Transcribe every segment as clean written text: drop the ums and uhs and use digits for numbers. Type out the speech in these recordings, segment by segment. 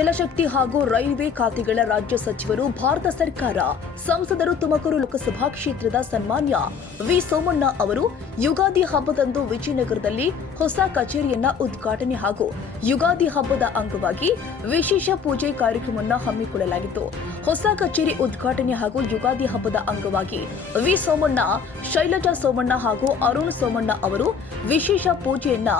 ಜಲಶಕ್ತಿ ಹಾಗೂ ರೈಲ್ವೆ ಖಾತೆಗಳ ರಾಜ್ಯ ಸಚಿವರು, ಭಾರತ ಸರ್ಕಾರ, ಸಂಸದರು ತುಮಕೂರು ಲೋಕಸಭಾ ಕ್ಷೇತ್ರದ ಸನ್ಮಾನ್ಯ ವಿ ಸೋಮಣ್ಣ ಅವರು ಯುಗಾದಿ ಹಬ್ಬದಂದು ವಿಜಯನಗರದಲ್ಲಿ ಹೊಸ ಕಚೇರಿಯನ್ನ ಉದ್ಘಾಟನೆ ಹಾಗೂ ಯುಗಾದಿ ಹಬ್ಬದ ಅಂಗವಾಗಿ ವಿಶೇಷ ಪೂಜೆ ಕಾರ್ಯಕ್ರಮವನ್ನು ಹಮ್ಮಿಕೊಳ್ಳಲಾಗಿತ್ತು. ಹೊಸ ಕಚೇರಿ ಉದ್ಘಾಟನೆ ಹಾಗೂ ಯುಗಾದಿ ಹಬ್ಬದ ಅಂಗವಾಗಿ ವಿ ಸೋಮಣ್ಣ, ಶೈಲಜಾ ಸೋಮಣ್ಣ ಹಾಗೂ ಅರುಣ್ ಸೋಮಣ್ಣ ಅವರು ವಿಶೇಷ ಪೂಜೆಯನ್ನ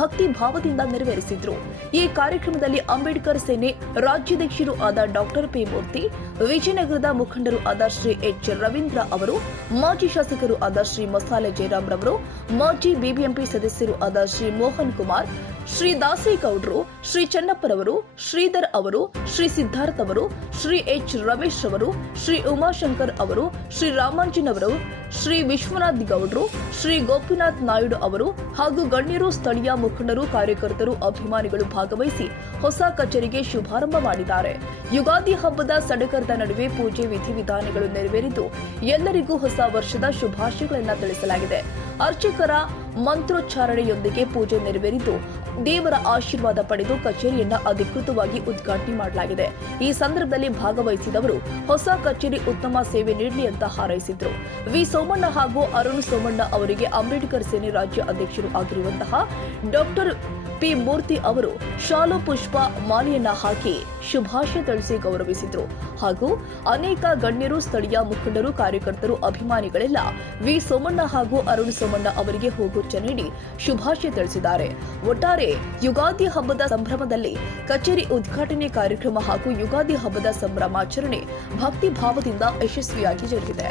ಭಕ್ತಿ ಭಾವದಿಂದ ನೆರವೇರಿಸಿದ್ರು. ಈ ಕಾರ್ಯಕ್ರಮದಲ್ಲಿ ಅಂಬೇಡ್ಕರ್ ಸೇನೆ ರಾಜ್ಯಾಧ್ಯಕ್ಷರು ಆದ ಡಾಕ್ಟರ್ ಪಿ ಮೂರ್ತಿ, ವಿಜಯನಗರದ ಮುಖಂಡರು ಆದ ಶ್ರೀ ಎಚ್ ರವೀಂದ್ರ ಅವರು, ಮಾಜಿ ಶಾಸಕರು ಆದ ಶ್ರೀ ಮಸಾಲೆ ಜಯರಾಮ್ ರವರು, ಮಾಜಿ ಬಿಬಿಎಂಪಿ ಸದಸ್ಯರು ಆದ ಶ್ರೀ ಮೋಹನ್ ಕುಮಾರ್, ಶ್ರೀ ದಾಸೇಗೌಡರು, ಶ್ರೀ ಚೆನ್ನಪ್ಪರವರು, ಶ್ರೀಧರ್ ಅವರು, ಶ್ರೀ ಸಿದ್ಧಾರ್ಥ್ ಅವರು, ಶ್ರೀ ಎಚ್ ರಮೇಶ್ ಅವರು, ಶ್ರೀ ಉಮಾಶಂಕರ್ ಅವರು, ಶ್ರೀ ರಾಮಾಂಜನ್ ಅವರು, ಶ್ರೀ ವಿಶ್ವನಾಥ್ ಗೌಡ್ರು, ಶ್ರೀ ಗೋಪಿನಾಥ್ ನಾಯ್ಡು ಅವರು ಹಾಗೂ ಗಣ್ಯರು, ಸ್ಥಳೀಯ ಮುಖಂಡರು, ಕಾರ್ಯಕರ್ತರು, ಅಭಿಮಾನಿಗಳು ಭಾಗವಹಿಸಿ ಹೊಸ ಕಚೇರಿಗೆ ಶುಭಾರಂಭ ಮಾಡಿದ್ದಾರೆ. ಯುಗಾದಿ ಹಬ್ಬದ ಸಡಗರದ ನಡುವೆ ಪೂಜೆ ವಿಧಿವಿಧಾನಗಳು ನೆರವೇರಿದ್ದು ಎಲ್ಲರಿಗೂ ಹೊಸ ವರ್ಷದ ಶುಭಾಶಯಗಳನ್ನು ತಿಳಿಸಲಾಗಿದೆ. ಅರ್ಚಕರ ಮಂತ್ರೋಚ್ಚಾರಣೆಯೊಂದಿಗೆ ಪೂಜೆ ನೆರವೇರಿದ್ದು ದೇವರ ಆಶೀರ್ವಾದ ಪಡೆದು ಕಚೇರಿಯನ್ನ ಅಧಿಕೃತವಾಗಿ ಉದ್ಘಾಟನೆ ಮಾಡಲಾಗಿದೆ. ಈ ಸಂದರ್ಭದಲ್ಲಿ ಭಾಗವಹಿಸಿದವರು ಹೊಸ ಕಚೇರಿ ಉತ್ತಮ ಸೇವೆ ನೀಡಲಿ ಅಂತ ಹಾರೈಸಿದ್ರು. ವಿ ಸೋಮಣ್ಣ ಹಾಗೂ ಅರುಣ್ ಸೋಮಣ್ಣ ಅವರಿಗೆ ಅಂಬೇಡ್ಕರ್ ಸೇನೆ ರಾಜ್ಯ ಅಧ್ಯಕ್ಷರು ಆಗಿರುವಂತಹ ಡಾಕ್ಟರ್ ಪಿ ಮೂರ್ತಿ ಅವರು ಶಾಲು ಪುಷ್ಪ ಮಾಲೆಯನ್ನ ಹಾಕಿ ಶುಭಾಶಯ ತಿಳಿಸಿ ಗೌರವಿಸಿದ್ರು. ಹಾಗೂ ಅನೇಕ ಗಣ್ಯರು, ಸ್ಥಳೀಯ ಮುಖಂಡರು, ಕಾರ್ಯಕರ್ತರು, ಅಭಿಮಾನಿಗಳೆಲ್ಲ ವಿ ಸೋಮಣ್ಣ ಹಾಗೂ ಅರುಣ್ ಸೋಮಣ್ಣ ಅವರಿಗೆ ಹೂಗುಚ್ಛ ನೀಡಿ ಶುಭಾಶಯ ತಿಳಿಸಿದ್ದಾರೆ. ಒಟ್ಟಾರೆ ಯುಗಾದಿ ಹಬ್ಬದ ಸಂಭ್ರಮದಲ್ಲಿ ಕಚೇರಿ ಉದ್ಘಾಟನೆ ಕಾರ್ಯಕ್ರಮ ಹಾಗೂ ಯುಗಾದಿ ಹಬ್ಬದ ಸಂಭ್ರಮಾಚರಣೆ ಭಕ್ತಿ ಭಾವದಿಂದ ಯಶಸ್ವಿಯಾಗಿ ಜರುಗಿದೆ.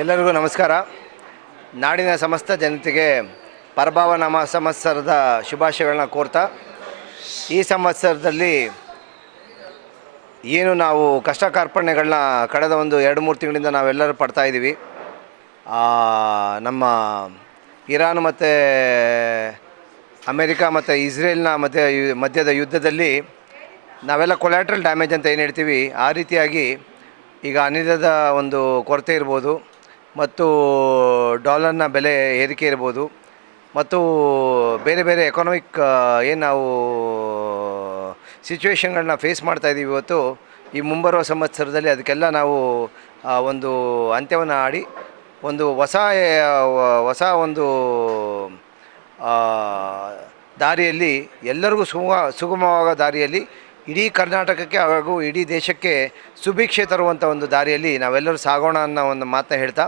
ಎಲ್ಲರಿಗೂ ನಮಸ್ಕಾರ. ನಾಡಿನ ಸಮಸ್ತ ಜನತೆಗೆ ಪರಭಾವ ನಾಮ ಸಂವತ್ಸರದ ಶುಭಾಶಯಗಳನ್ನ ಕೋರ್ತಾ, ಈ ಸಂವತ್ಸರದಲ್ಲಿ ಏನು ನಾವು ಕಷ್ಟ ಕಾರ್ಪಣ್ಯಗಳನ್ನ ಕಳೆದ ಒಂದು 2-3 ತಿಂಗಳಿಂದ ನಾವೆಲ್ಲರೂ ಪಡ್ತಾ ಇದ್ದೀವಿ. ನಮ್ಮ ಇರಾನ್ ಮತ್ತು ಅಮೇರಿಕಾ ಮತ್ತು ಇಸ್ರೇಲ್ನ ಮಧ್ಯದ ಯುದ್ಧದಲ್ಲಿ ನಾವೆಲ್ಲ ಕೊಲ್ಯಾಟ್ರಲ್ ಡ್ಯಾಮೇಜ್ ಅಂತ ಏನು ಹೇಳ್ತೀವಿ, ಆ ರೀತಿಯಾಗಿ ಈಗ ಅನಿಲದ ಒಂದು ಕೊರತೆ ಇರ್ಬೋದು, ಮತ್ತು ಡಾಲರ್ನ ಬೆಲೆ ಏರಿಕೆ ಇರ್ಬೋದು, ಮತ್ತು ಬೇರೆ ಬೇರೆ ಎಕಾನಮಿಕ್ ಏನು ನಾವು ಸಿಚುವೇಶನ್ಗಳನ್ನ ಫೇಸ್ ಮಾಡ್ತಾಯಿದ್ದೀವಿ ಇವತ್ತು. ಈ ಮುಂಬರುವ ಸಂವತ್ಸರದಲ್ಲಿ ಅದಕ್ಕೆಲ್ಲ ನಾವು ಒಂದು ಅಂತ್ಯವನ್ನು ಆಡಿ ಒಂದು ಹೊಸ ಒಂದು ದಾರಿಯಲ್ಲಿ, ಎಲ್ಲರಿಗೂ ಸುಗಮವಾದ ದಾರಿಯಲ್ಲಿ, ಇಡೀ ಕರ್ನಾಟಕಕ್ಕೆ ಹಾಗೂ ಇಡೀ ದೇಶಕ್ಕೆ ಸುಭಿಕ್ಷೆ ತರುವಂಥ ಒಂದು ದಾರಿಯಲ್ಲಿ ನಾವೆಲ್ಲರೂ ಸಾಗೋಣ ಅನ್ನೋ ಒಂದು ಮಾತನ್ನ ಹೇಳ್ತಾ,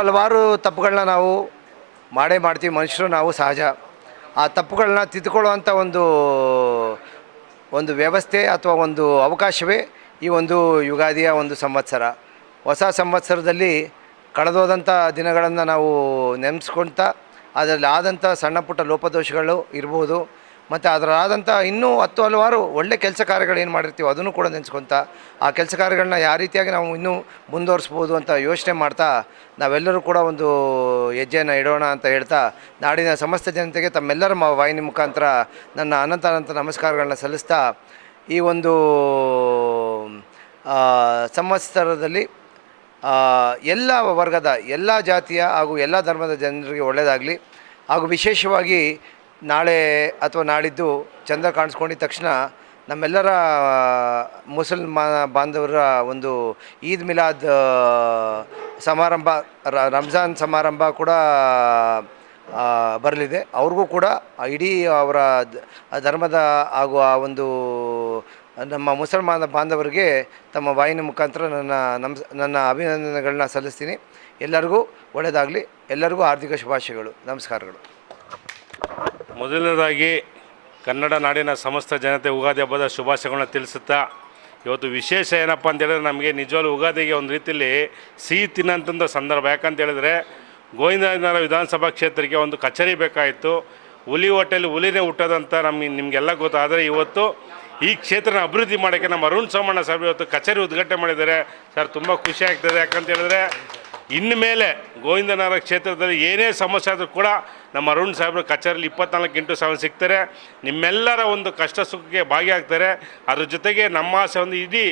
ಹಲವಾರು ತಪ್ಪುಗಳನ್ನ ನಾವು ಮಾಡ್ತೀವಿ. ಮನುಷ್ಯರು ನಾವು ಸಹಜ. ಆ ತಪ್ಪುಗಳನ್ನ ತಿದ್ದುಕೊಳ್ಳುವಂಥ ಒಂದು ವ್ಯವಸ್ಥೆ ಅಥವಾ ಒಂದು ಅವಕಾಶವೇ ಈ ಒಂದು ಯುಗಾದಿಯ ಒಂದು ಸಂವತ್ಸರ. ಹೊಸ ಸಂವತ್ಸರದಲ್ಲಿ ಕಳೆದೋದಂಥ ದಿನಗಳನ್ನು ನಾವು ನೆನೆಸ್ಕೊಳ್ತಾ, ಅದರಲ್ಲಿ ಆದಂಥ ಸಣ್ಣ ಪುಟ್ಟ ಲೋಪದೋಷಗಳು ಇರ್ಬೋದು, ಮತ್ತು ಅದರಾದಂಥ ಇನ್ನೂ ಹಲವಾರು ಒಳ್ಳೆ ಕೆಲಸ ಕಾರ್ಯಗಳು ಏನು ಮಾಡಿರ್ತೀವಿ ಅದನ್ನು ಕೂಡ ನೆನೆಸ್ಕೊತ, ಆ ಕೆಲಸ ಕಾರ್ಯಗಳನ್ನ ಯಾವ ರೀತಿಯಾಗಿ ನಾವು ಇನ್ನೂ ಮುಂದುವರಿಸ್ಬೋದು ಅಂತ ಯೋಚನೆ ಮಾಡ್ತಾ ನಾವೆಲ್ಲರೂ ಕೂಡ ಒಂದು ಹೆಜ್ಜೆಯನ್ನು ಇಡೋಣ ಅಂತ ಹೇಳ್ತಾ, ನಾಡಿನ ಸಮಸ್ತ ಜನತೆಗೆ ತಮ್ಮೆಲ್ಲರ ವಾಹಿನಿ ಮುಖಾಂತರ ನನ್ನ ಅನಂತ ನಮಸ್ಕಾರಗಳನ್ನ ಸಲ್ಲಿಸ್ತಾ, ಈ ಒಂದು ಸಂವತ್ಸರದಲ್ಲಿ ಎಲ್ಲ ವರ್ಗದ, ಎಲ್ಲ ಜಾತಿಯ ಹಾಗೂ ಎಲ್ಲ ಧರ್ಮದ ಜನರಿಗೆ ಒಳ್ಳೆಯದಾಗಲಿ. ಹಾಗೂ ವಿಶೇಷವಾಗಿ ನಾಳೆ ಅಥವಾ ನಾಡಿದ್ದು ಚಂದ್ರ ಕಾಣಿಸ್ಕೊಂಡಿದ್ದ ತಕ್ಷಣ ನಮ್ಮೆಲ್ಲರ ಮುಸಲ್ಮಾನ ಬಾಂಧವರ ಒಂದು ಈದ್ ಮಿಲಾದ್ ಸಮಾರಂಭ, ರಂಜಾನ್ ಸಮಾರಂಭ ಕೂಡ ಬರಲಿದೆ. ಅವ್ರಿಗೂ ಕೂಡ ಇಡೀ ಅವರ ಧರ್ಮದ ಹಾಗೂ ಆ ಒಂದು ನಮ್ಮ ಮುಸಲ್ಮಾನ ಬಾಂಧವರಿಗೆ ತಮ್ಮ ವಾಹಿನಿ ಮುಖಾಂತರ ನನ್ನ ಅಭಿನಂದನೆಗಳನ್ನ ಸಲ್ಲಿಸ್ತೀನಿ. ಎಲ್ಲರಿಗೂ ಒಳ್ಳೆಯದಾಗಲಿ. ಎಲ್ಲರಿಗೂ ಹಾರ್ದಿಕ ಶುಭಾಶಯಗಳು. ನಮಸ್ಕಾರಗಳು. ಮೊದಲನೇದಾಗಿ ಕನ್ನಡ ನಾಡಿನ ಸಮಸ್ತ ಜನತೆ ಯುಗಾದಿ ಹಬ್ಬದ ಶುಭಾಶಯಗಳನ್ನ ತಿಳಿಸುತ್ತಾ, ಇವತ್ತು ವಿಶೇಷ ಏನಪ್ಪ ಅಂತೇಳಿದ್ರೆ, ನಮಗೆ ನಿಜವಾಗ್ಲೂ ಯುಗಾದಿಗೆ ಒಂದು ರೀತಿಯಲ್ಲಿ ಸಿಹಿ ತಿನ್ನೋಂಥ ಸಂದರ್ಭ. ಯಾಕಂತ ಹೇಳಿದ್ರೆ, ಗೋವಿಂದನಗರ ವಿಧಾನಸಭಾ ಕ್ಷೇತ್ರಕ್ಕೆ ಒಂದು ಕಚೇರಿ ಬೇಕಾಯಿತು. ಹುಲಿ ಹೊಟ್ಟೆಯಲ್ಲಿ ಹುಲಿನೇ ಹುಟ್ಟೋದಂತ ನಿಮಗೆಲ್ಲ ಗೊತ್ತು. ಆದರೆ ಇವತ್ತು ಈ ಕ್ಷೇತ್ರನ ಅಭಿವೃದ್ಧಿ ಮಾಡೋಕ್ಕೆ ನಮ್ಮ ಅರುಣ್ ಸೋಮಣ್ಣ ಸಾಹೇಬ್ ಇವತ್ತು ಕಚೇರಿ ಉದ್ಘಾಟನೆ ಮಾಡಿದ್ದಾರೆ. ಸರ್, ತುಂಬ ಖುಷಿ ಆಗ್ತದೆ. ಯಾಕಂತ ಹೇಳಿದ್ರೆ, ಇನ್ಮೇಲೆ ಗೋವಿಂದನಗರ ಕ್ಷೇತ್ರದಲ್ಲಿ ಏನೇ ಸಮಸ್ಯೆ ಆದರೂ ಕೂಡ ನಮ್ಮ ಅರುಣ್ ಸಾಹೇಬರು ಕಚೇರಿಯಲ್ಲಿ 24x7 ಸಿಗ್ತಾರೆ. ನಿಮ್ಮೆಲ್ಲರ ಒಂದು ಕಷ್ಟ ಸುಖಕ್ಕೆ ಭಾಗಿಯಾಗ್ತಾರೆ. ಅದ್ರ ಜೊತೆಗೆ ನಮ್ಮ ಆಸೆ ಒಂದು ಇಡೀ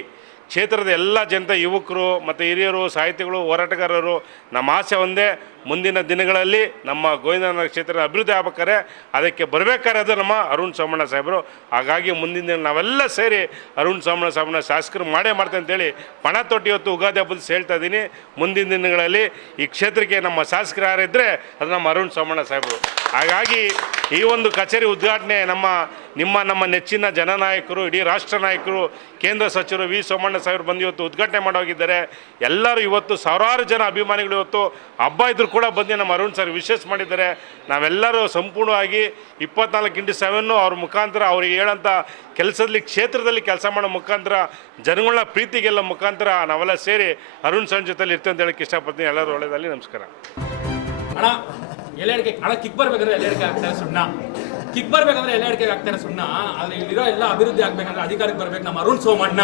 ಕ್ಷೇತ್ರದ ಎಲ್ಲ ಜನತೆ ಯುವಕರು ಮತ್ತು ಹಿರಿಯರು ಸಾಹಿತಿಗಳು ಹೋರಾಟಗಾರರು ನಮ್ಮ ಆಸೆ ಒಂದೇ, ಮುಂದಿನ ದಿನಗಳಲ್ಲಿ ನಮ್ಮ ಗೋವಿಂದನಗರ ಕ್ಷೇತ್ರದ ಅಭಿವೃದ್ಧಿ ಆಗ್ಬೇಕಾದ್ರೆ ಅದಕ್ಕೆ ಬರಬೇಕಾದ್ರೆ ನಮ್ಮ ಅರುಣ್ ಸೋಮಣ್ಣ ಸಾಹೇಬರು. ಹಾಗಾಗಿ ಮುಂದಿನ ದಿನ ನಾವೆಲ್ಲ ಸೇರಿ ಅರುಣ್ ಸೋಮಣ್ಣ ಸಾಹೇಬನ ಶಾಸಕರು ಮಾಡೇ ಮಾಡ್ತಾರೆ ಅಂತೇಳಿ ಪಣ ತೊಟ್ಟು ಇವತ್ತು ಯುಗಾದಿ ಹಬ್ಬದ ಹೇಳ್ತಾ ಇದ್ದೀನಿ. ಮುಂದಿನ ದಿನಗಳಲ್ಲಿ ಈ ಕ್ಷೇತ್ರಕ್ಕೆ ನಮ್ಮ ಶಾಸಕರು ಯಾರಿದ್ದರೆ ಅದು ನಮ್ಮ ಅರುಣ್ ಸೋಮಣ್ಣ ಸಾಹೇಬರು. ಹಾಗಾಗಿ ಈ ಒಂದು ಕಚೇರಿ ಉದ್ಘಾಟನೆ ನಮ್ಮ ನೆಚ್ಚಿನ ಜನನಾಯಕರು, ಇಡೀ ರಾಷ್ಟ್ರ ನಾಯಕರು, ಕೇಂದ್ರ ಸಚಿವರು ವಿ ಸೋಮಣ್ಣ ಸಾಹೇಬರು ಬಂದು ಇವತ್ತು ಉದ್ಘಾಟನೆ ಮಾಡೋಗಿದ್ದಾರೆ. ಎಲ್ಲರೂ ಇವತ್ತು ಸಾವಿರಾರು ಜನ ಅಭಿಮಾನಿಗಳು ಇವತ್ತು ಹಬ್ಬ ಇದ್ರೂ ಕೂಡ ಬಂದು ನಮ್ಮ ಅರುಣ್ ಸರ್ ವಿಶೇಷ ಮಾಡಿದ್ದಾರೆ. ನಾವೆಲ್ಲರೂ ಸಂಪೂರ್ಣವಾಗಿ 24x7 ಅವ್ರ ಮುಖಾಂತರ ಅವ್ರಿಗೆ ಹೇಳೋಂಥ ಕೆಲಸದಲ್ಲಿ ಕ್ಷೇತ್ರದಲ್ಲಿ ಕೆಲಸ ಮಾಡೋ ಮುಖಾಂತರ ಜನಗಳನ್ನ ಪ್ರೀತಿಗೆಲ್ಲ ಮುಖಾಂತರ ನಾವೆಲ್ಲ ಸೇರಿ ಅರುಣ್ ಸರ್ ಜೊತೆಲಿ ಇರ್ತೀವಿ ಅಂತ ಹೇಳಕ್ಕೆ ಇಷ್ಟಪಡ್ತೀನಿ. ಎಲ್ಲರೂ ಒಳ್ಳೆಯದಲ್ಲಿ ನಮಸ್ಕಾರ. ಅಣ್ಣ ಎಲೆ ಅಡಿಕೆ ಅಣ್ಣ ಕಿಕ್ ಬರ್ಬೇಕಂದ್ರೆ ಎಲೆ ಅಡಿಕೆ ಆಗ್ತಾರೆ ಸುಣ್ಣ, ಕಿಕ್ ಬರ್ಬೇಕಂದ್ರೆ ಎಲೆ ಅಡಿಕೆ ಆಗ್ತಾರೆ ಸುಣ್ಣ. ಆದರೆ ಇಲ್ಲಿರೋ ಎಲ್ಲ ಅಭಿವೃದ್ಧಿ ಆಗ್ಬೇಕಂದ್ರೆ ಅಧಿಕಾರಕ್ಕೆ ಬರ್ಬೇಕು ನಮ್ಮ ಅರುಣ್ ಸೋಮಣ್ಣ.